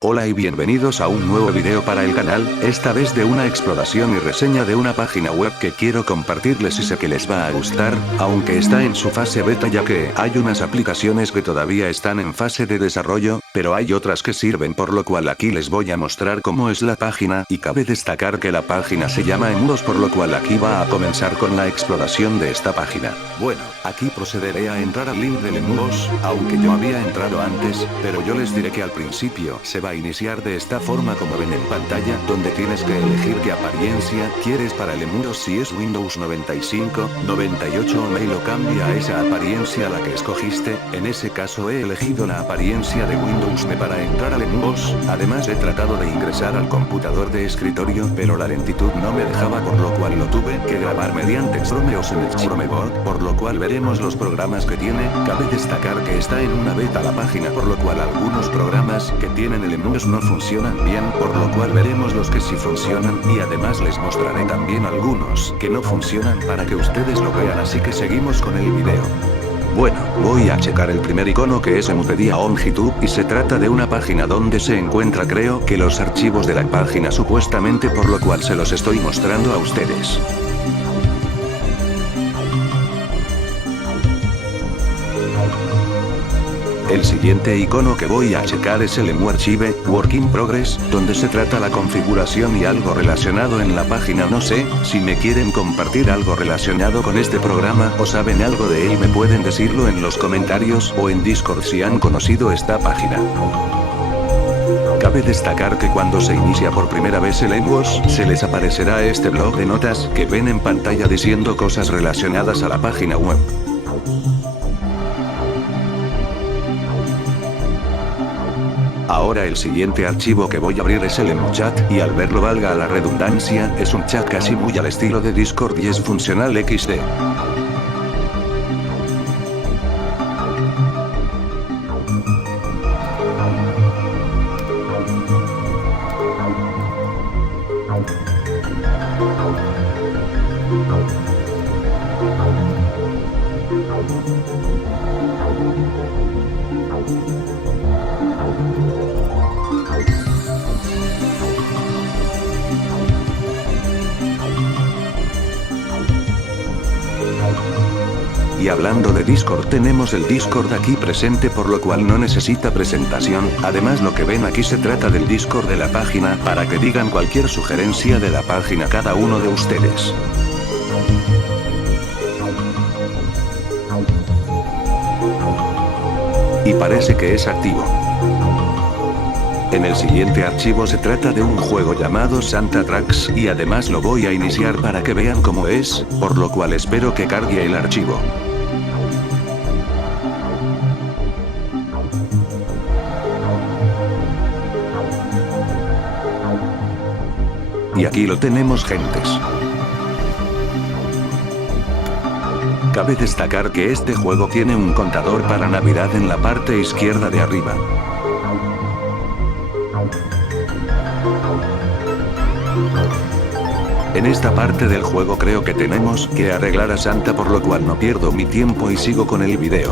Hola y bienvenidos a un nuevo video para el canal, esta vez de una exploración y reseña de una página web que quiero compartirles y sé que les va a gustar, aunque está en su fase beta ya que hay unas aplicaciones que todavía están en fase de desarrollo, pero hay otras que sirven por lo cual aquí les voy a mostrar cómo es la página y cabe destacar que la página se llama Emudos por lo cual aquí va a comenzar con la exploración de esta página. Bueno, aquí procederé a entrar al link del Emudos, aunque yo había entrado antes, pero yo les diré que al principio se va a iniciar de esta forma como ven en pantalla, donde tienes que elegir qué apariencia quieres para el Emudos, si es Windows 95, 98 o Mail o cambia a esa apariencia a la que escogiste. En ese caso he elegido la apariencia de Windows Me para entrar al Emudos. Además he tratado de ingresar al computador de escritorio pero la lentitud no me dejaba por lo cual lo tuve que grabar mediante Chrome o en el Chromeboard, por lo cual veremos los programas que tiene. Cabe destacar que está en una beta la página por lo cual algunos programas que tienen el Emudos no funcionan bien, por lo cual veremos los que sí funcionan y además les mostraré también algunos que no funcionan para que ustedes lo vean, así que seguimos con el video. Bueno, voy a checar el primer icono que es Emupedia on YouTube y se trata de una página donde se encuentra creo que los archivos de la página supuestamente, por lo cual se los estoy mostrando a ustedes. El siguiente icono que voy a checar es el Emu Archive, Work in Progress, donde se trata la configuración y algo relacionado en la página. No sé, si me quieren compartir algo relacionado con este programa o saben algo de él me pueden decirlo en los comentarios o en Discord si han conocido esta página. Cabe destacar que cuando se inicia por primera vez el Emudos, se les aparecerá este blog de notas que ven en pantalla diciendo cosas relacionadas a la página web. Ahora el siguiente archivo que voy a abrir es el EmuChat, y al verlo valga la redundancia, es un chat casi muy al estilo de Discord y es funcional XD. Y hablando de Discord, tenemos el Discord aquí presente por lo cual no necesita presentación. Además lo que ven aquí se trata del Discord de la página para que digan cualquier sugerencia de la página cada uno de ustedes. Y parece que es activo. En el siguiente archivo se trata de un juego llamado Santa Tracks y además lo voy a iniciar para que vean cómo es, por lo cual espero que cargue el archivo. Y aquí lo tenemos, gentes. Cabe destacar que este juego tiene un contador para Navidad en la parte izquierda de arriba. En esta parte del juego creo que tenemos que arreglar a Santa, por lo cual no pierdo mi tiempo y sigo con el video.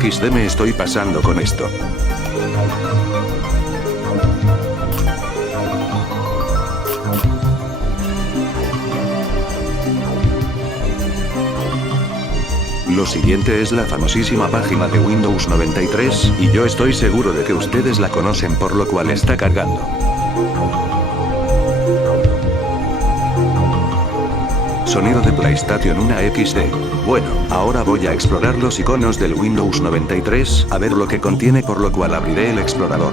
XD me estoy pasando con esto. Lo siguiente es la famosísima página de Windows 93, y yo estoy seguro de que ustedes la conocen por lo cual está cargando. Sonido de PlayStation 1 XD. Bueno, ahora voy a explorar los iconos del Windows 93, a ver lo que contiene, por lo cual abriré el explorador.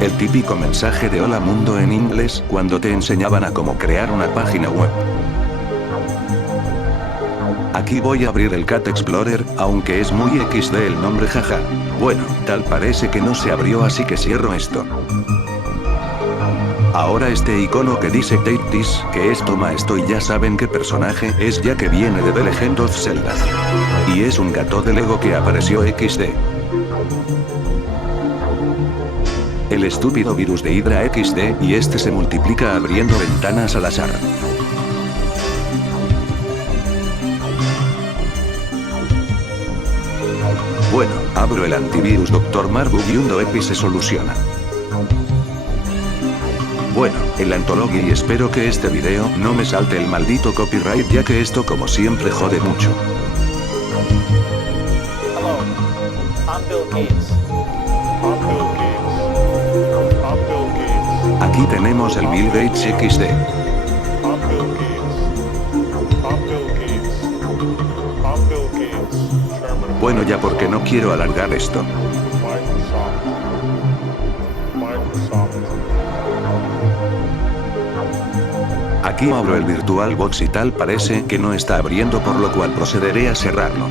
El típico mensaje de hola mundo en inglés, cuando te enseñaban a cómo crear una página web. Aquí voy a abrir el Cat Explorer, aunque es muy XD el nombre, jaja. Bueno, tal parece que no se abrió, así que cierro esto. Ahora este icono que dice Take This, que es toma esto, y ya saben qué personaje es ya que viene de The Legend of Zelda. Y es un gato de Lego que apareció XD. El estúpido virus de Hydra XD, y este se multiplica abriendo ventanas al azar. Abro el antivirus Dr. Marbug y hundo Epi y se soluciona. Bueno, el Antology y espero que este video no me salte el maldito copyright ya que esto como siempre jode mucho. Hello, I'm Bill Gates. I'm Bill Gates. I'm Bill Gates. Aquí tenemos el Bill Gates XD. I'm Bill Gates. I'm Bill Gates. I'm Bill Gates. Chairman of Bueno, ya porque no quiero alargar esto. Microsoft. Microsoft. Aquí abro el VirtualBox y tal parece que no está abriendo, por lo cual procederé a cerrarlo.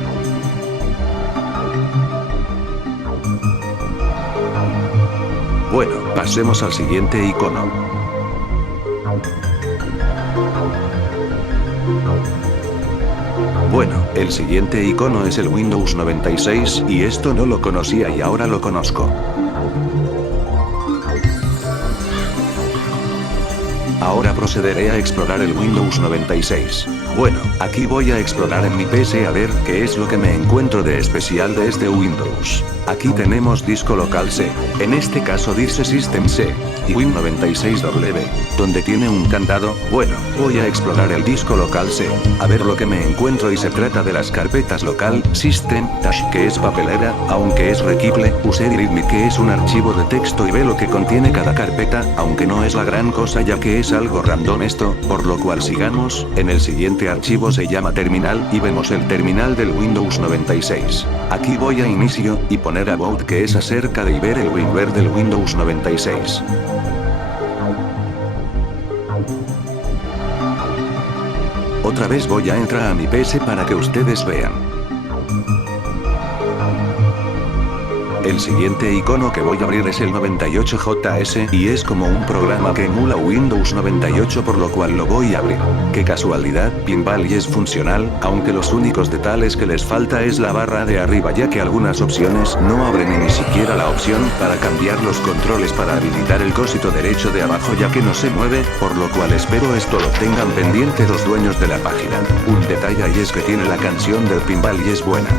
Bueno, pasemos al siguiente icono. Bueno, el siguiente icono es el Windows 96 y esto no lo conocía y ahora lo conozco. Ahora procederé a explorar el Windows 96. Bueno, aquí voy a explorar en mi PC a ver qué es lo que me encuentro de especial de este Windows. Aquí tenemos disco local C, en este caso dice System C, y Win96W, donde tiene un candado. Bueno, voy a explorar el disco local C, a ver lo que me encuentro y se trata de las carpetas local, System, Dash, que es papelera, aunque es requible, User y README, que es un archivo de texto y ve lo que contiene cada carpeta, aunque no es la gran cosa ya que es algo random esto, por lo cual sigamos. En el siguiente archivo se llama terminal y vemos el terminal del Windows 96. Aquí voy a inicio y poner about, que es acerca de y ver el WinRAR del Windows 96. Otra vez voy a entrar a mi PC para que ustedes vean. El siguiente icono que voy a abrir es el 98JS y es como un programa que emula Windows 98, por lo cual lo voy a abrir. Qué casualidad, Pinball y es funcional, aunque los únicos detalles que les falta es la barra de arriba ya que algunas opciones no abren y ni siquiera la opción para cambiar los controles para habilitar el cosito derecho de abajo ya que no se mueve, por lo cual espero esto lo tengan pendiente los dueños de la página. Un detalle ahí es que tiene la canción del Pinball y es buena.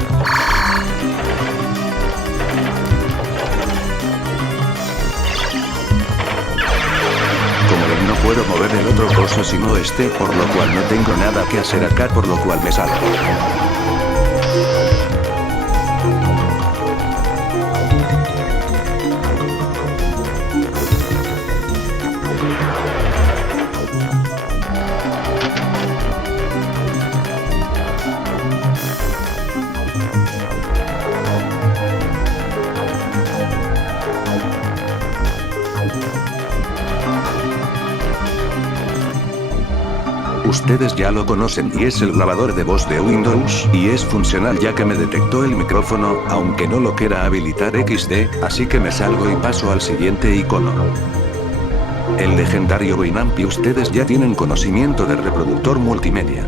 No puedo mover el otro coso sino este, por lo cual no tengo nada que hacer acá, por lo cual me salgo. Ustedes ya lo conocen y es el grabador de voz de Windows, y es funcional ya que me detectó el micrófono, aunque no lo quiera habilitar XD, así que me salgo y paso al siguiente icono. El legendario Winamp, y ustedes ya tienen conocimiento del reproductor multimedia.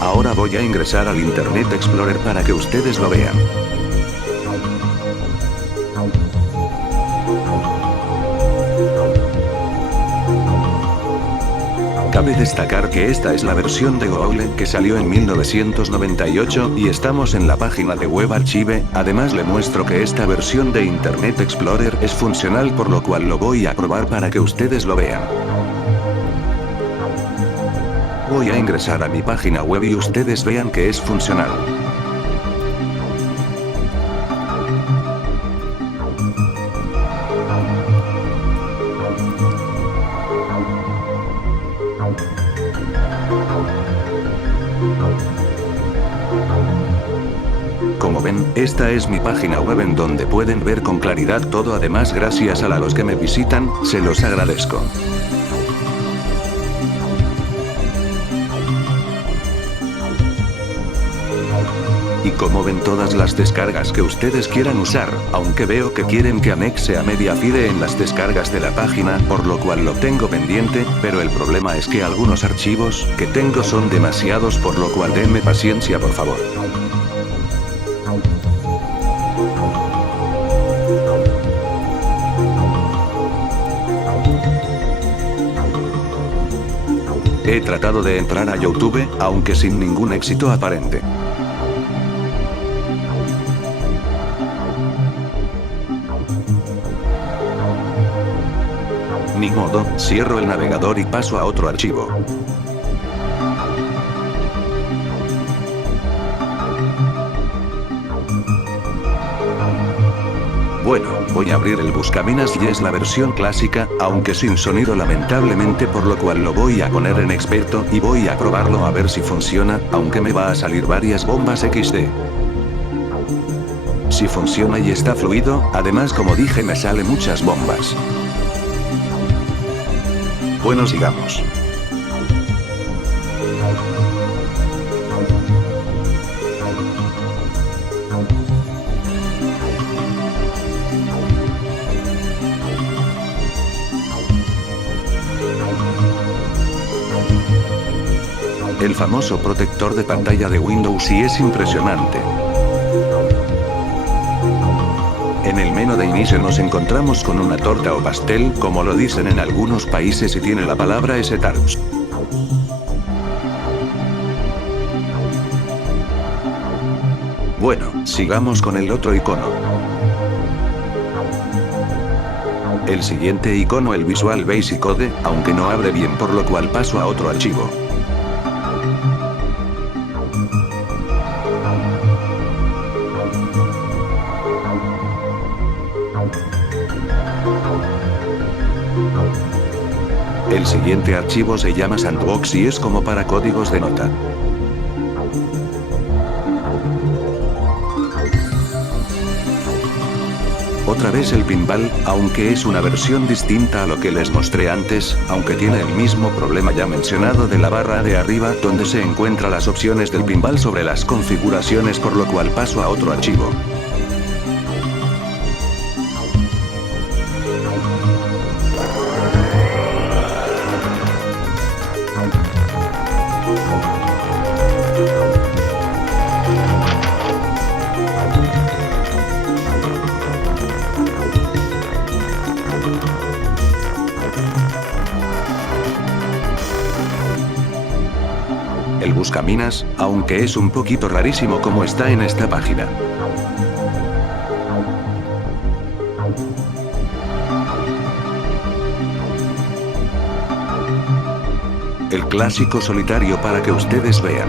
Ahora voy a ingresar al Internet Explorer para que ustedes lo vean. Cabe destacar que esta es la versión de Google que salió en 1998 y estamos en la página de Web Archive. Además le muestro que esta versión de Internet Explorer es funcional, por lo cual lo voy a probar para que ustedes lo vean. Voy a ingresar a mi página web y ustedes vean que es funcional. Como ven, esta es mi página web en donde pueden ver con claridad todo. Además, gracias a los que me visitan, se los agradezco. Y como ven, todas las descargas que ustedes quieran usar, aunque veo que quieren que anexe a Mediafire en las descargas de la página, por lo cual lo tengo pendiente, Pero el problema es que algunos archivos que tengo son demasiados, por lo cual denme paciencia por favor. He tratado de entrar a YouTube, aunque sin ningún éxito aparente. Ni modo, cierro el navegador y paso a otro archivo. Bueno, voy a abrir el buscaminas y es la versión clásica, aunque sin sonido lamentablemente, por lo cual lo voy a poner en experto y voy a probarlo a ver si funciona, aunque me va a salir varias bombas XD. Si funciona y está fluido, además como dije me sale muchas bombas. Bueno, sigamos. El famoso protector de pantalla de Windows y es impresionante. En el menú de inicio nos encontramos con una torta o pastel, como lo dicen en algunos países, y tiene la palabra STARS. Bueno, sigamos con el otro icono. El siguiente icono, el Visual Basic Code, aunque no abre bien, por lo cual paso a otro archivo. El siguiente archivo se llama Sandbox y es como para códigos de nota. Otra vez el pinball, aunque es una versión distinta a lo que les mostré antes, aunque tiene el mismo problema ya mencionado de la barra de arriba donde se encuentran las opciones del pinball sobre las configuraciones, por lo cual paso a otro archivo. El buscaminas, aunque es un poquito rarísimo como está en esta página. El clásico solitario para que ustedes vean.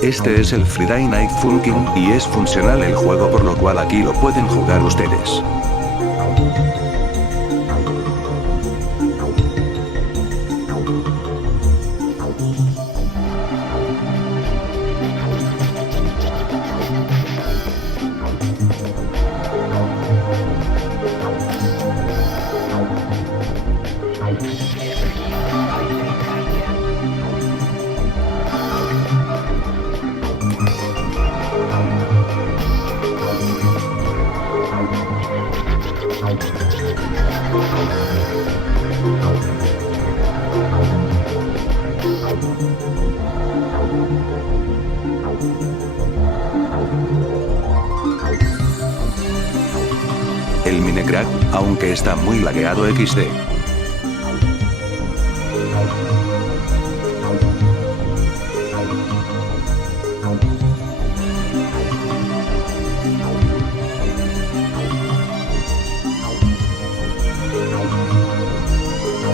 Este es el Friday Night Funkin' y es funcional el juego, por lo cual aquí lo pueden jugar ustedes. El Minecraft, aunque está muy lagueado XD.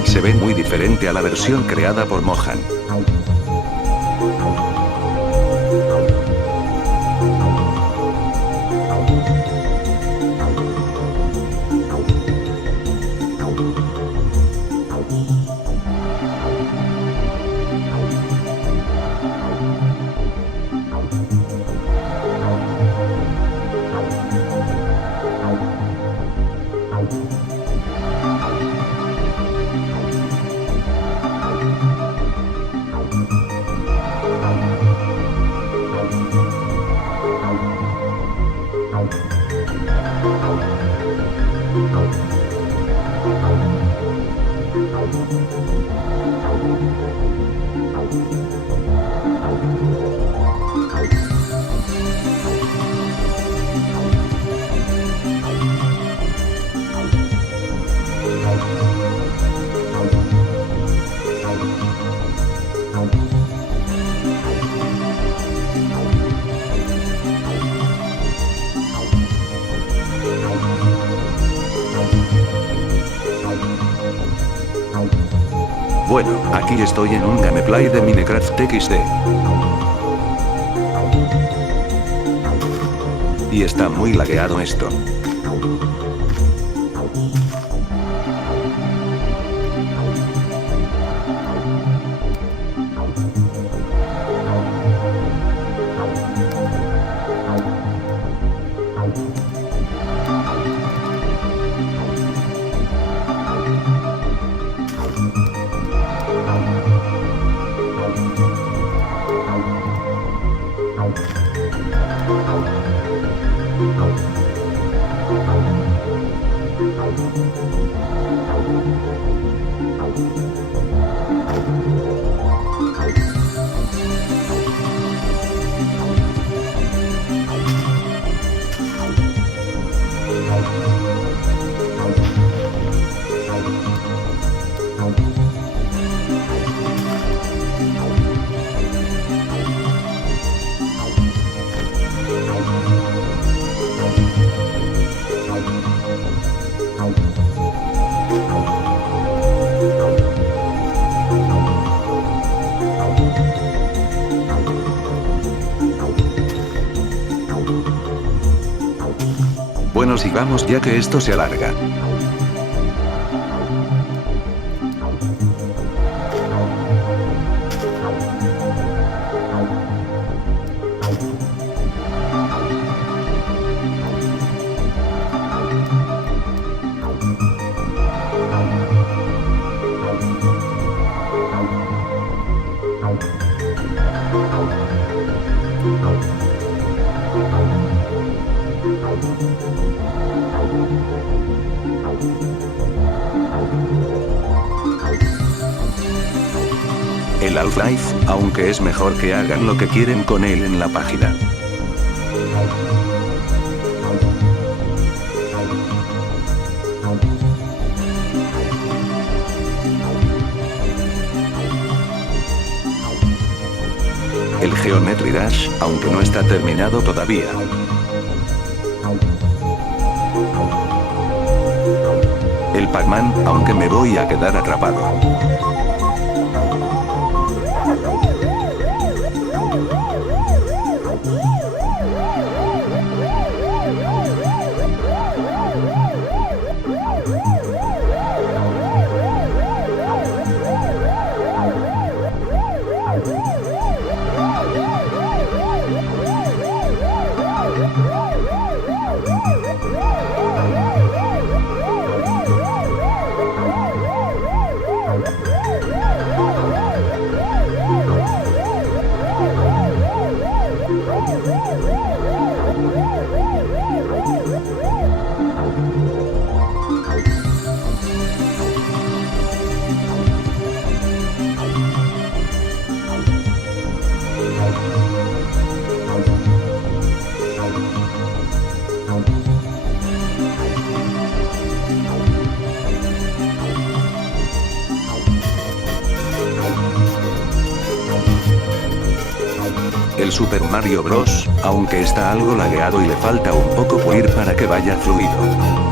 Se ve muy diferente a la versión creada por Mohan. Bueno, aquí estoy en un gameplay de Minecraft XD. Y está muy lagueado esto. Bueno, sigamos ya que esto se alarga. El Half-Life, aunque es mejor que hagan lo que quieren con él en la página. El Geometry Dash, aunque no está terminado todavía. El Pac-Man, aunque me voy a quedar atrapado. El Super Mario Bros., aunque está algo lagueado y le falta un poco pulir para que vaya fluido.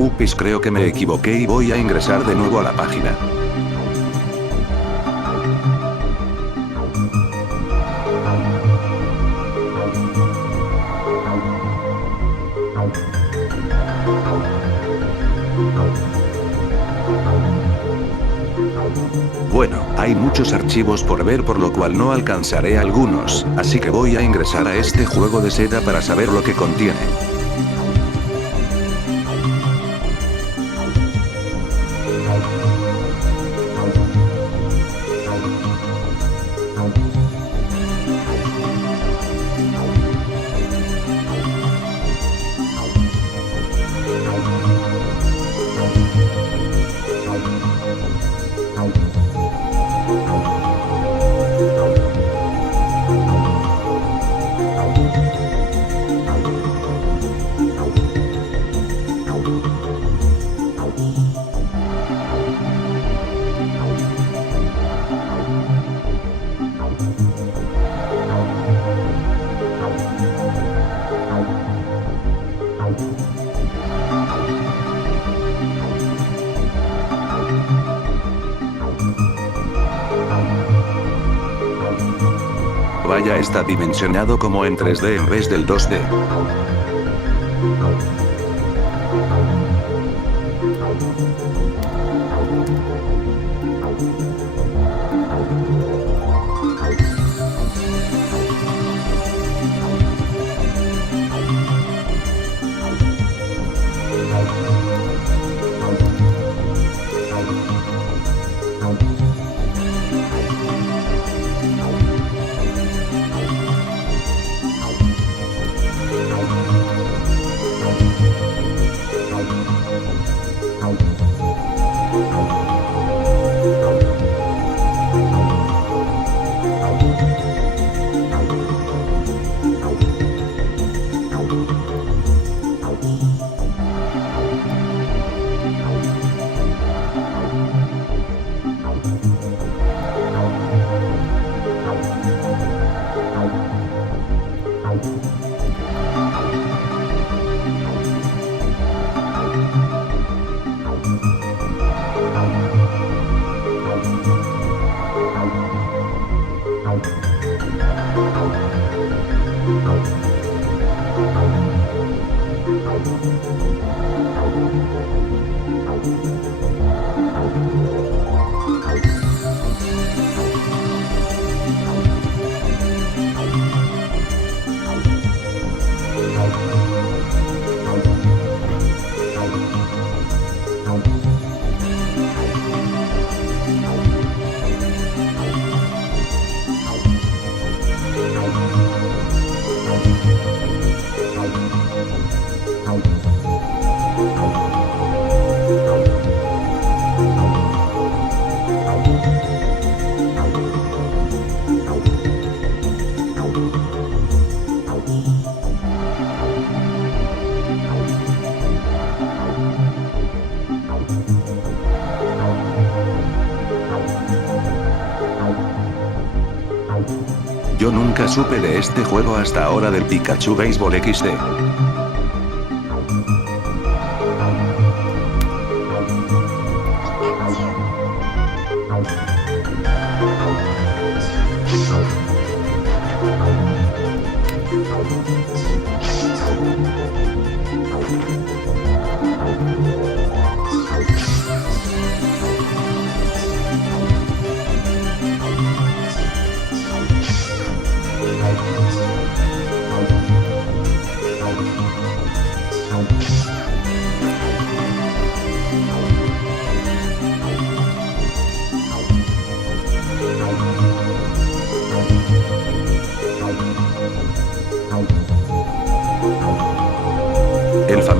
Upis, creo que me equivoqué y voy a ingresar de nuevo a la página. Bueno, hay muchos archivos por ver, por lo cual no alcanzaré algunos, así que voy a ingresar a este juego de seda para saber lo que contiene. Vaya, está dimensionado como en 3D en vez del 2D. Yo nunca supe de este juego hasta ahora del Pikachu Baseball XD.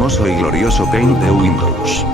hermoso y glorioso Paint de Windows.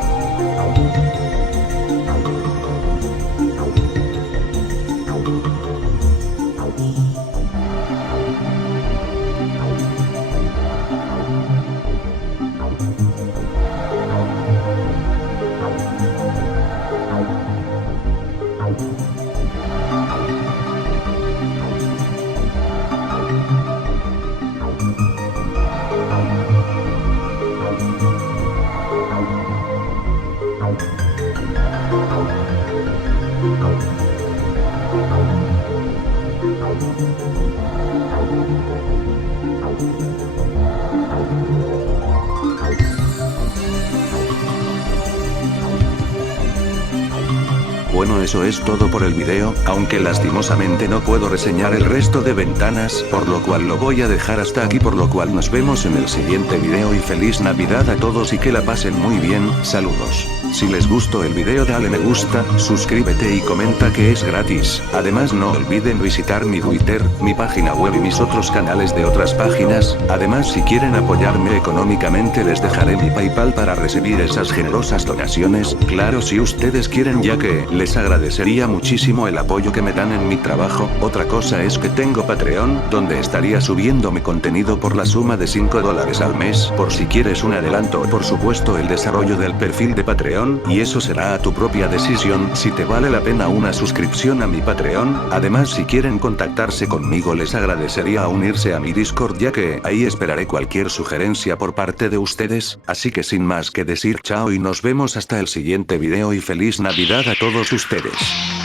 Bueno, eso es todo por el video, aunque lastimosamente no puedo reseñar el resto de ventanas, por lo cual lo voy a dejar hasta aquí, por lo cual nos vemos en el siguiente video y feliz Navidad a todos y que la pasen muy bien, saludos. Si les gustó el video dale me gusta, suscríbete y comenta que es gratis. Además no olviden visitar mi Twitter, mi página web y mis otros canales de otras páginas. Además si quieren apoyarme económicamente les dejaré mi PayPal para recibir esas generosas donaciones, claro si ustedes quieren, ya que les agradecería muchísimo el apoyo que me dan en mi trabajo. Otra cosa es que tengo Patreon, donde estaría subiendo mi contenido por la suma de $5 al mes, por si quieres un adelanto o por supuesto el desarrollo del perfil de Patreon. Y eso será a tu propia decisión si te vale la pena una suscripción a mi Patreon. Además si quieren contactarse conmigo les agradecería unirse a mi Discord, ya que ahí esperaré cualquier sugerencia por parte de ustedes. Así que sin más que decir, chao y nos vemos hasta el siguiente video y feliz Navidad a todos ustedes.